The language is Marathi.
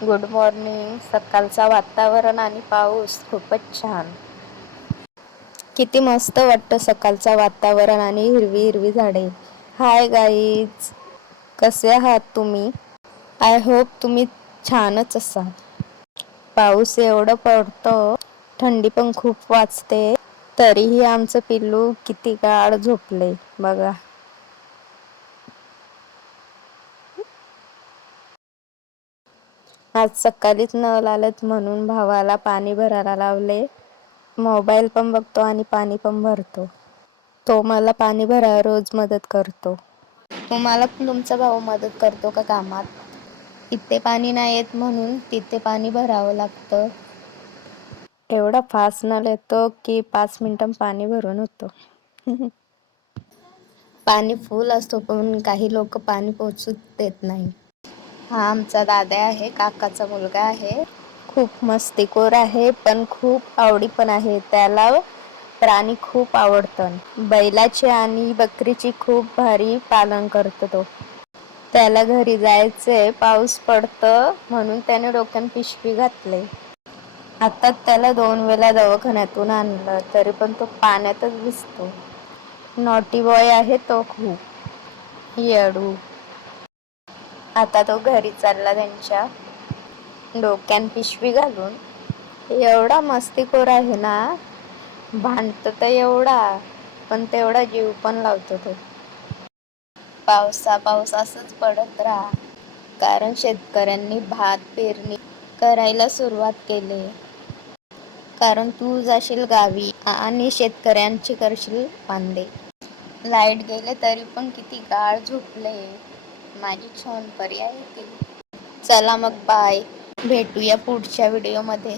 Good morning. सकाळचा वातावरण आणि पाऊस खूपच छान. किती मस्त वाटतं सकाळचं वातावरण आणि हिरवी हिरवी झाडे. हाय गाईज, कसे आहात तुम्ही? आय होप तुम्ही छानच असाल. पाऊस एवढं पडतो, थंडी पण खूप वाजते, तरीही आमचं पिल्लू किती गाढ झोपले बघा. आज सकाळीच नळ आलेत म्हणून भावाला पाणी भरायला लावले. मोबाईल पण बघतो आणि पाणी पण भरतो. तो मला पाणी भरायला रोज मदत करतो. तुम्हाला पण तुमचा भाऊ मदत करतो का कामात? इथे पाणी नाही येत म्हणून तिथे पाणी भरावं लागतं. एवढा फास्ट नळ येतो की 5 मिनिटांत पाणी भरून होतो. पाणी फुल असतो पण काही लोक पाणी पोहोचू देत नाही. हा आमचा दादा आहे, काकाचा मुलगा आहे. खूप मस्तीखोर आहे पण खूप आवडी पण आहे. त्याला प्राणी खूप आवडतं. बैलाची आणि बकरीची खूप भारी पालन करतो तो. त्याला घरी जायचंय, पाऊस पडतं म्हणून त्याने डोक्यात पिशवी घातली. आता त्याला 2 वेळा दवाखान्यातून आणलं तरी पण तो पाण्यातच भिजतो. नॉटी बॉय आहे तो खूप येडू. आता तो घरी चालला त्यांच्या, डोक्यात पिशवी घालून. एवढा मस्तीखोर आहे ना, भांडतो तर एवढा, पण तेवढा जीव पण लावतो तो. पाऊस असंच पडत राहा, कारण शेतकऱ्यांनी भात पेरणी करायला सुरुवात केली. कारण तू जाशील गावी आणि शेतकऱ्यांची करशील वांदे. लाईट गेले तरी पण किती गाढ झोपले माझी छान परी आहे ती. चला मग बाय, भेटूया पुढच्या व्हिडिओमध्ये.